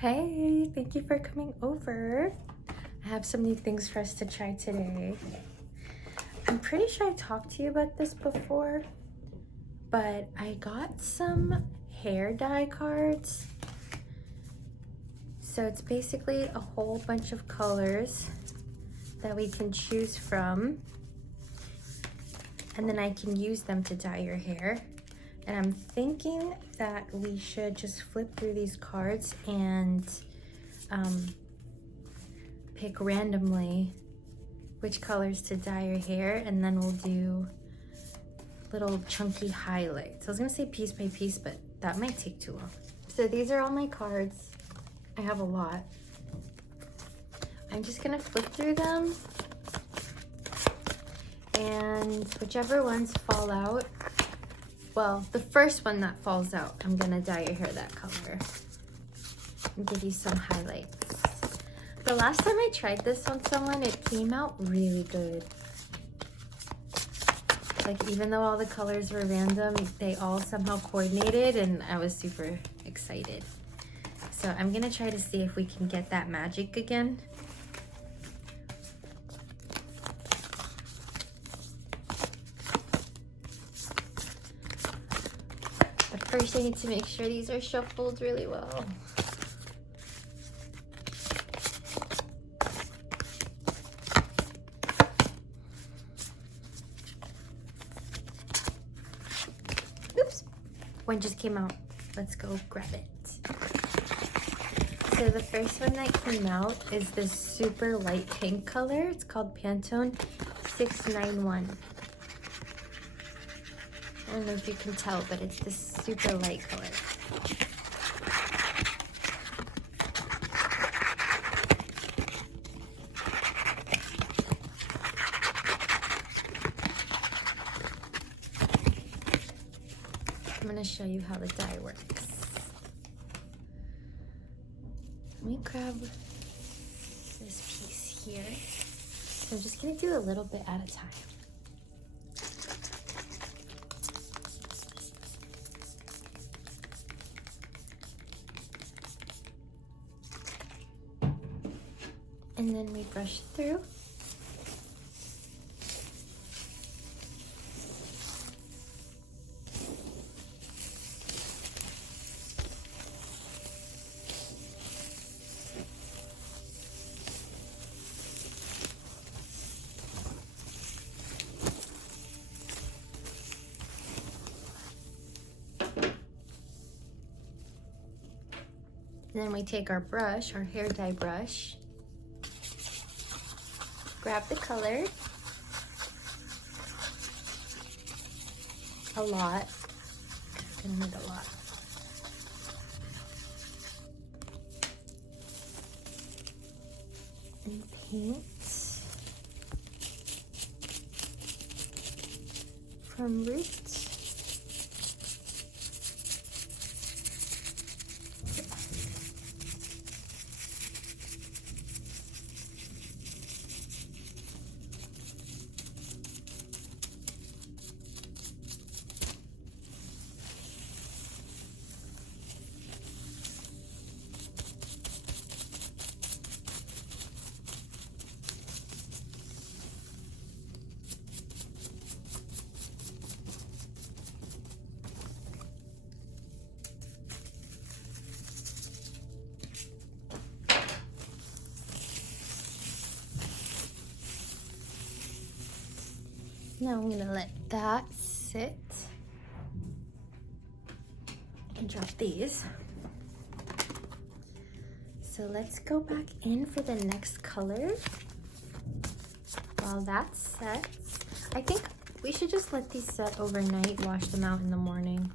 Hey, thank you for coming over. I have some new things for us to try today. I'm pretty sure I talked to you about this before, but I got some hair dye cards. So it's basically a whole bunch of colors that we can choose from, and then I can use them to dye your hair. And I'm thinking that we should just flip through these cards and pick randomly which colors to dye your hair, and then we'll do little chunky highlights. I was gonna say piece by piece, but that might take too long. So these are all my cards. I have a lot. I'm just gonna flip through them, and whichever ones fall out, well, the first one that falls out, I'm gonna dye your hair that color and give you some highlights. The last time I tried this on someone, it came out really good. Like, even though all the colors were random, they all somehow coordinated, and I was super excited. So I'm gonna try to see if we can get that magic again. But first I need to make sure these are shuffled really well. Oops, one just came out. Let's go grab it. So the first one that came out is this super light pink color. It's called Pantone 691. I don't know if you can tell, but it's this super light color. I'm going to show you how the dye works. Let me grab this piece here. So I'm just going to do a little bit at a time. And then we brush through. And then we take our brush, our hair dye brush, grab the color, a lot, I'm gonna need a lot. And paint from root. Now I'm gonna let that sit and drop these. So let's go back in for the next color. While that sets, I think we should just let these set overnight, wash them out in the morning.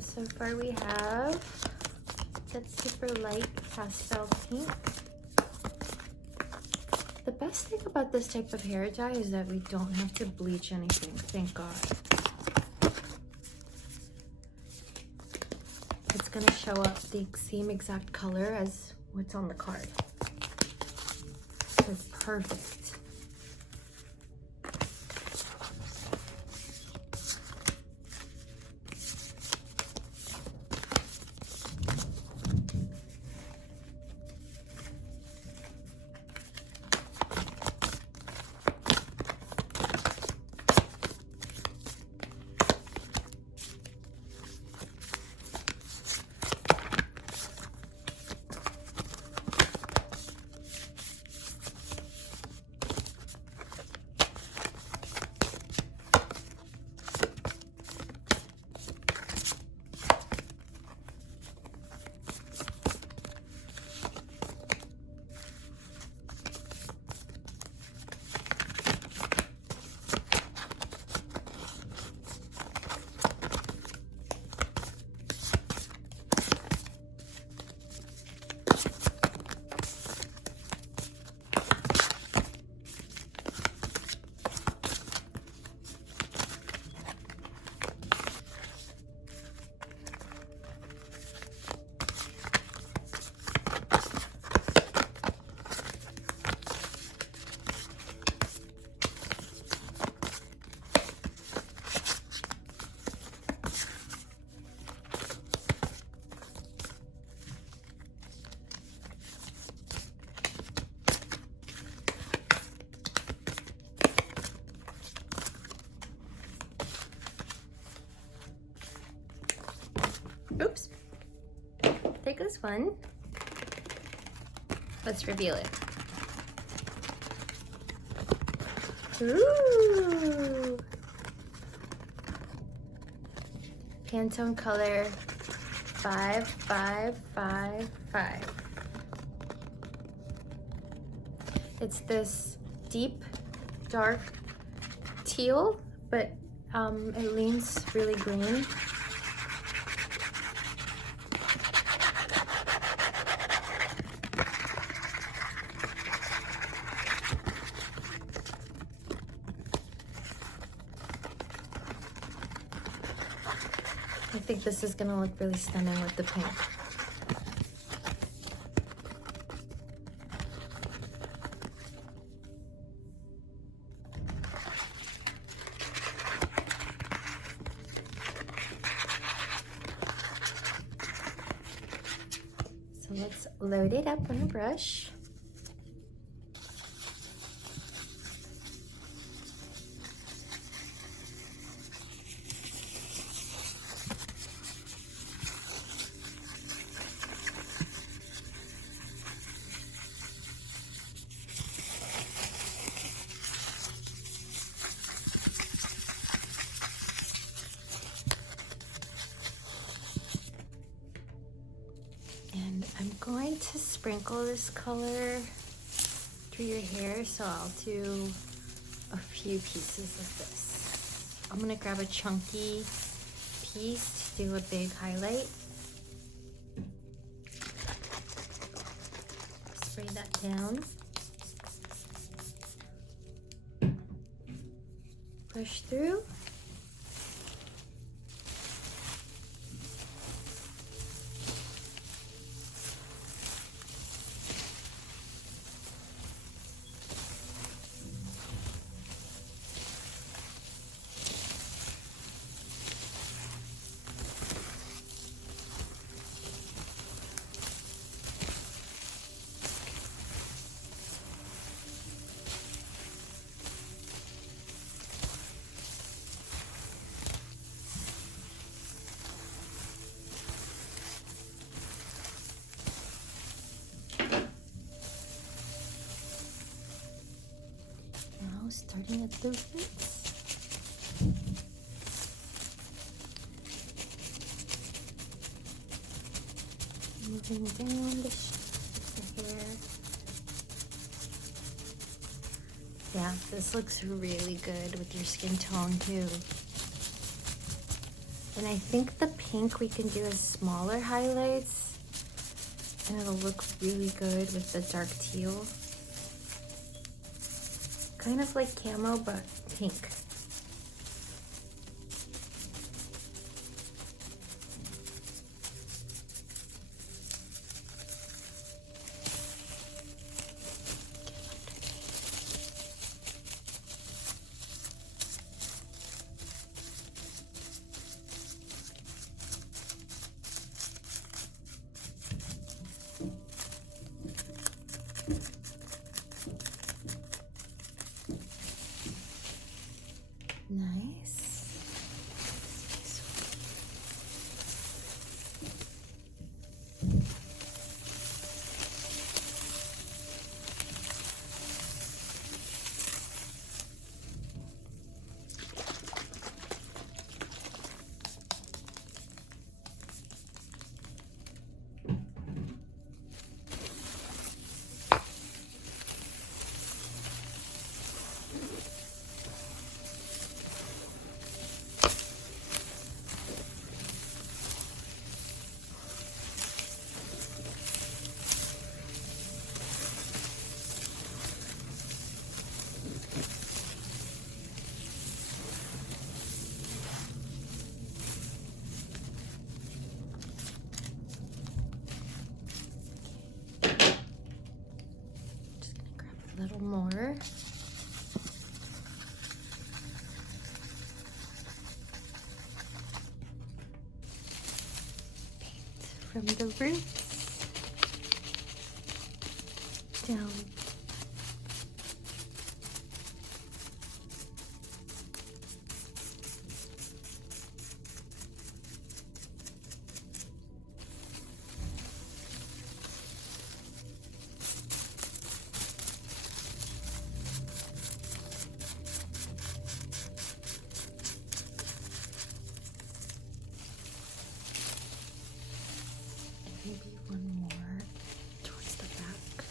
So far we have that super light pastel pink. The best thing about this type of hair dye is that we don't have to bleach anything, thank God. It's gonna show up the same exact color as what's on the card. So it's perfect. Oops. There goes one. Let's reveal it. Ooh. Pantone color 5555. It's this deep, dark teal, but it leans really green. I think this is gonna look really stunning with the pink. So let's load it up on a brush. And I'm going to sprinkle this color through your hair, so I'll do a few pieces of this. I'm gonna grab a chunky piece to do a big highlight. Spray that down. Push through. Starting at the roots. Moving down the hair. Yeah, this looks really good with your skin tone too. And I think the pink we can do as smaller highlights And it'll look really good with the dark teal. Kind of like camo, but pink. Nice. A little more. Paint from the roots down. Maybe one more towards the back.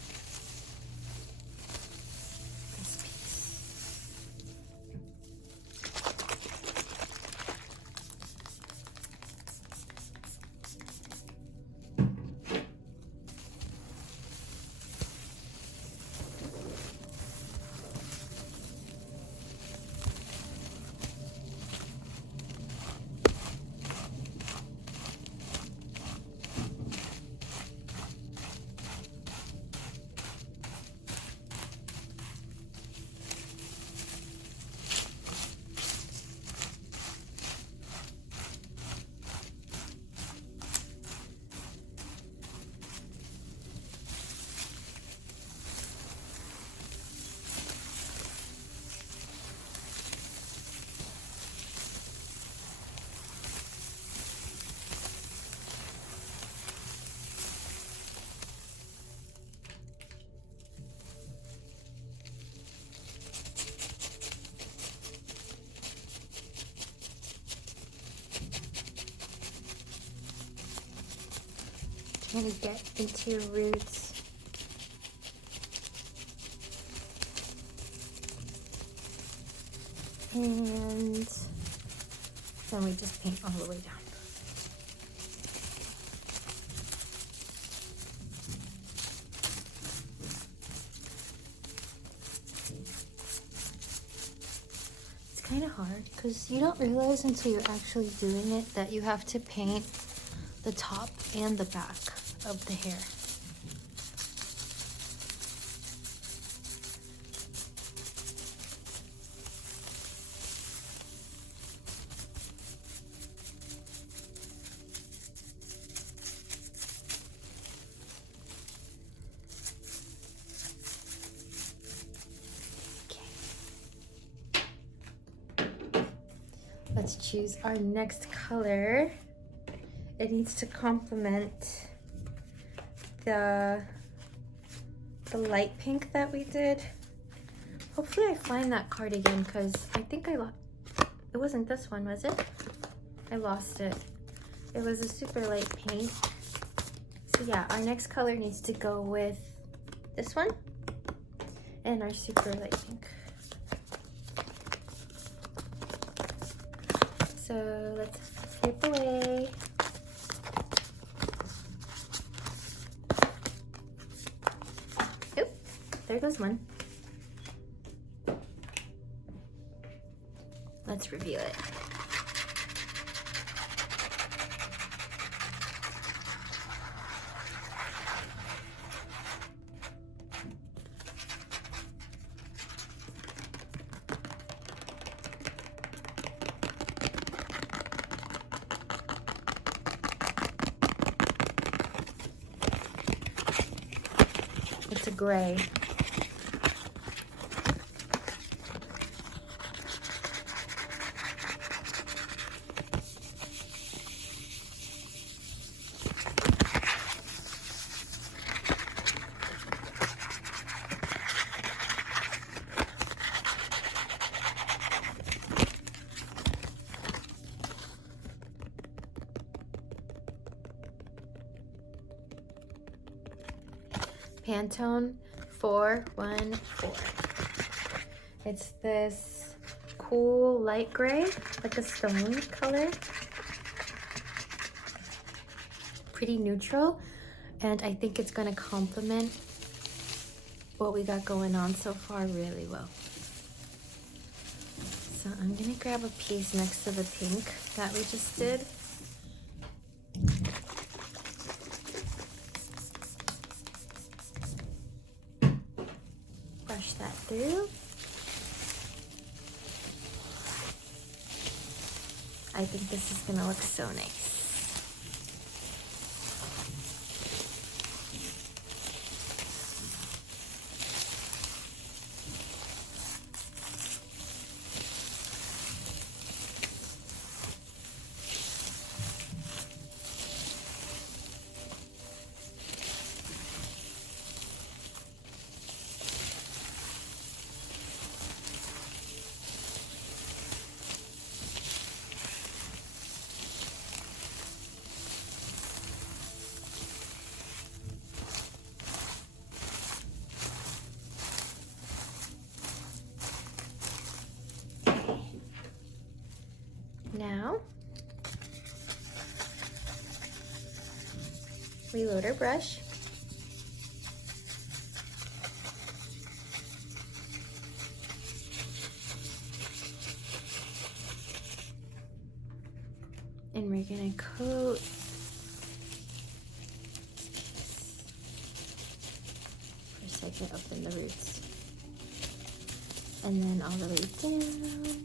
This piece. Trying to get into your roots. And then we just paint all the way down. It's kind of hard because you don't realize until you're actually doing it that you have to paint the top and the back of the hair. Okay. Let's choose our next color. It needs to complement the light pink that we did. Hopefully I find that cardigan because I think it wasn't this one, was it? I lost it. It was a super light pink. So yeah, our next color needs to go with this one and our super light pink. So let's flip away. there goes one. Let's reveal it. It's a gray. Pantone 414. It's this cool light gray, like a stone color. Pretty neutral, and I think it's gonna complement what we got going on so far really well. So I'm gonna grab a piece next to the pink that we just did. Brush that through. I think this is gonna look so nice. Now, reload our brush. And we're gonna coat for a second up in the roots. And then all the way down.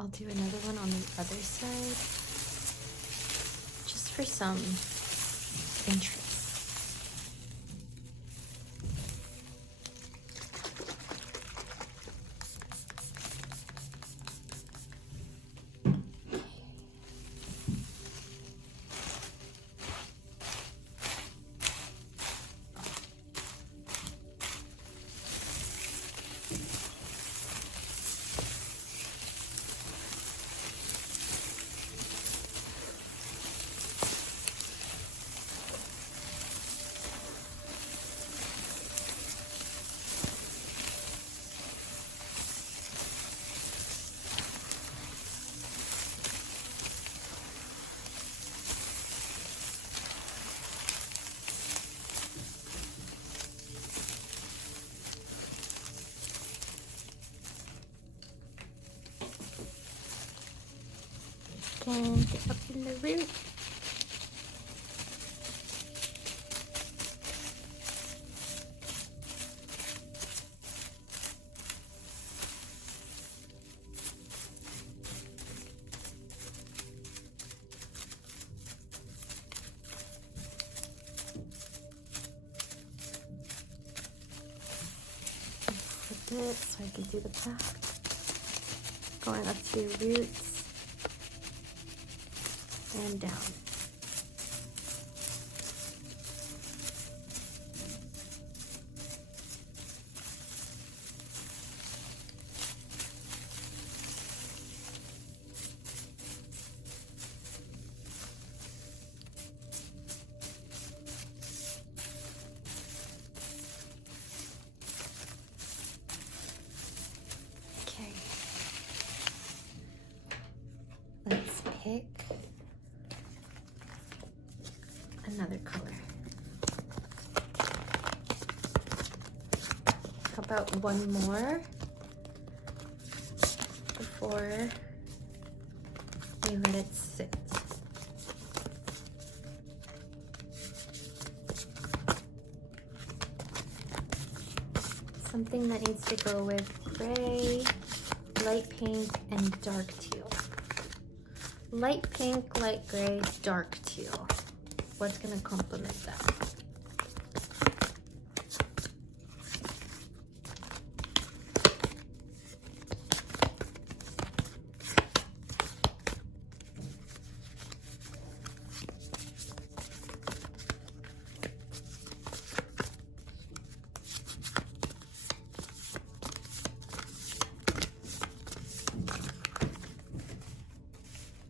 I'll do another one on the other side, just for some interest. And get up in the root. it so I can do the path. Going up to roots and down. Let's pick another color. How about one more before we let it sit? Something that needs to go with gray, light pink, and dark teal. Light pink, light gray, dark teal. What's gonna complement that?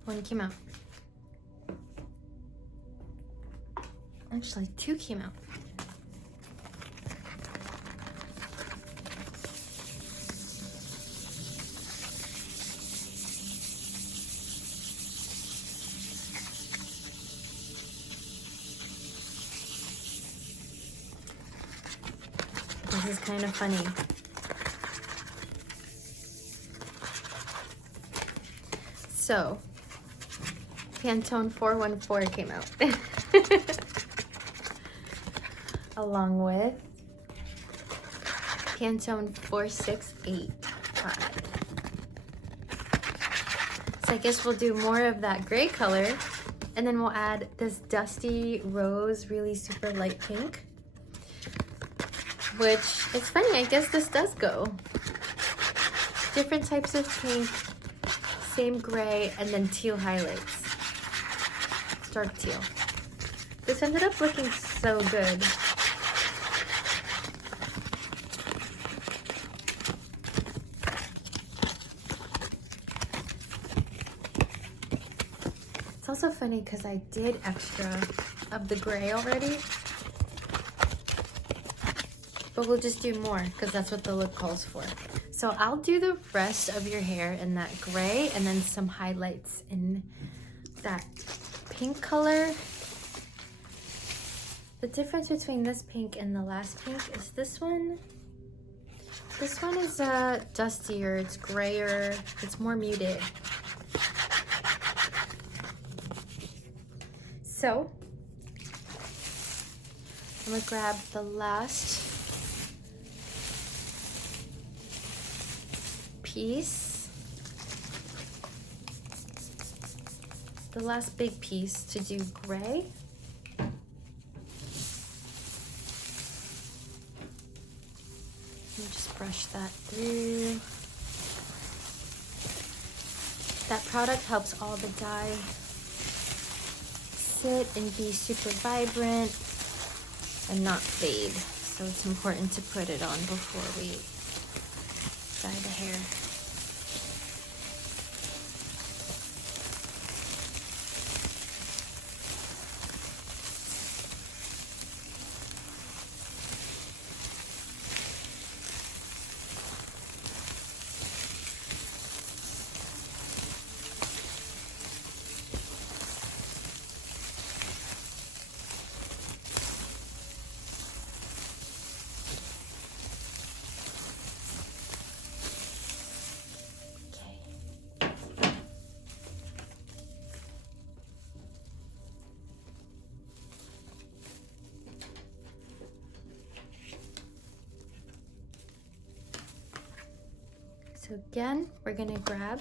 One came out. Actually, two came out. This is kind of funny. So, Pantone 414 came out. Along with Pantone 4685. So I guess we'll do more of that gray color, and then we'll add this dusty rose, really super light pink, which it's funny, I guess this does go. Different types of pink, same gray, and then teal highlights. Dark teal. This ended up looking so good. It's also funny because I did extra of the gray already, but we'll just do more because that's what the look calls for. So I'll do the rest of your hair in that gray and then some highlights in that pink color. The difference between this pink and the last pink is this one. This one is dustier, it's grayer, it's more muted. So I'm gonna grab the last piece, the last big piece to do gray. And just brush that through. That product helps all the dye sit and be super vibrant and not fade. So it's important to put it on before we dye the hair. So again, we're gonna grab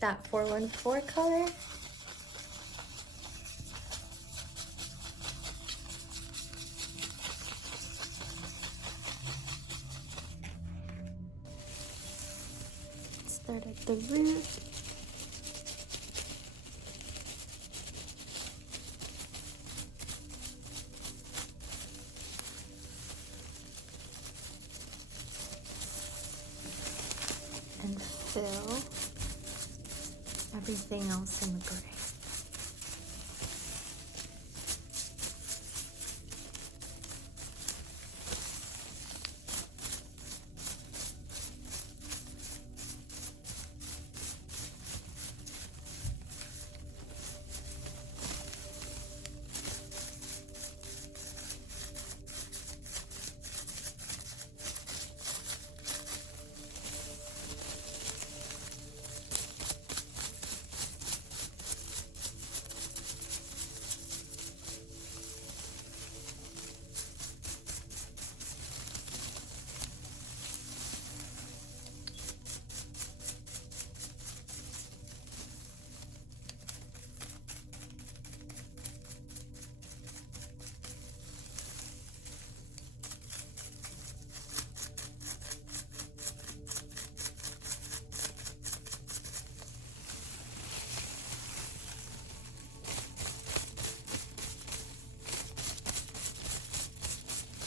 that 414 color. Start at the root. And fill everything else in the gray.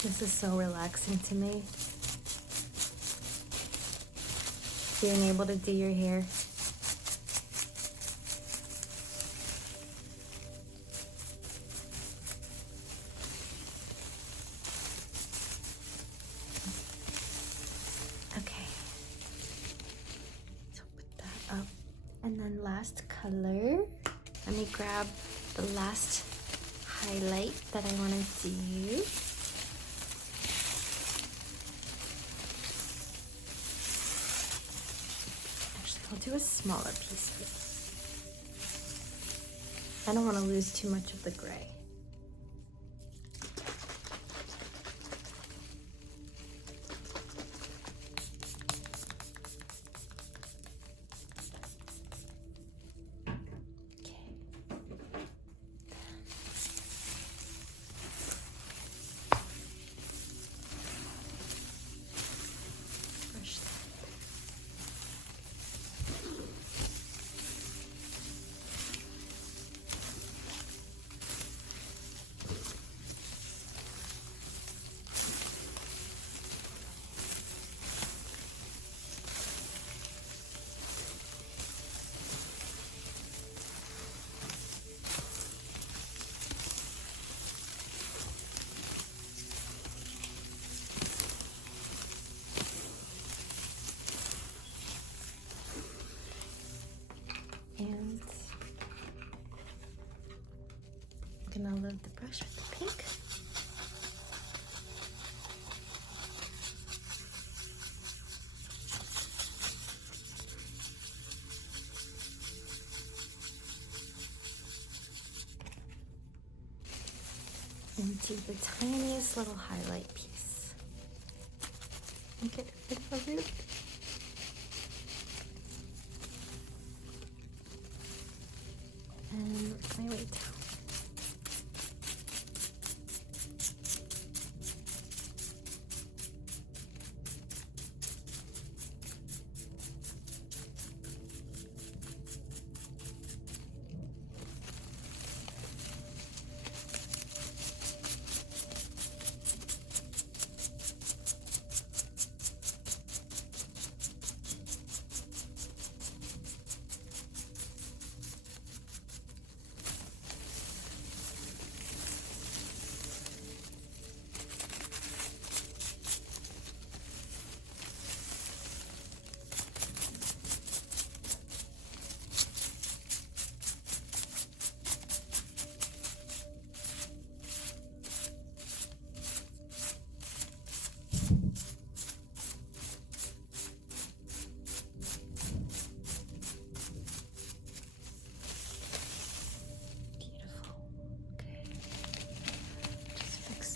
This is so relaxing to me. Being able to do your hair. Okay. So put that up. And then last color. Let me grab the last highlight that I want to do. I'll do a smaller piece for this. I don't want to lose too much of the gray. And I'm gonna load the brush with the pink. And do the tiniest little highlight piece. And get rid of the root. And work my way down.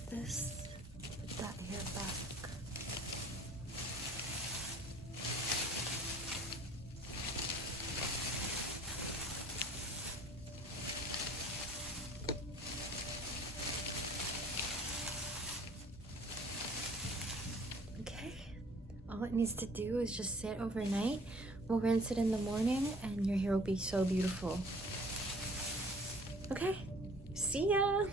This, put that hair back. Okay, all it needs to do is just sit overnight We'll rinse it in the morning and your hair will be so beautiful. Okay, see ya.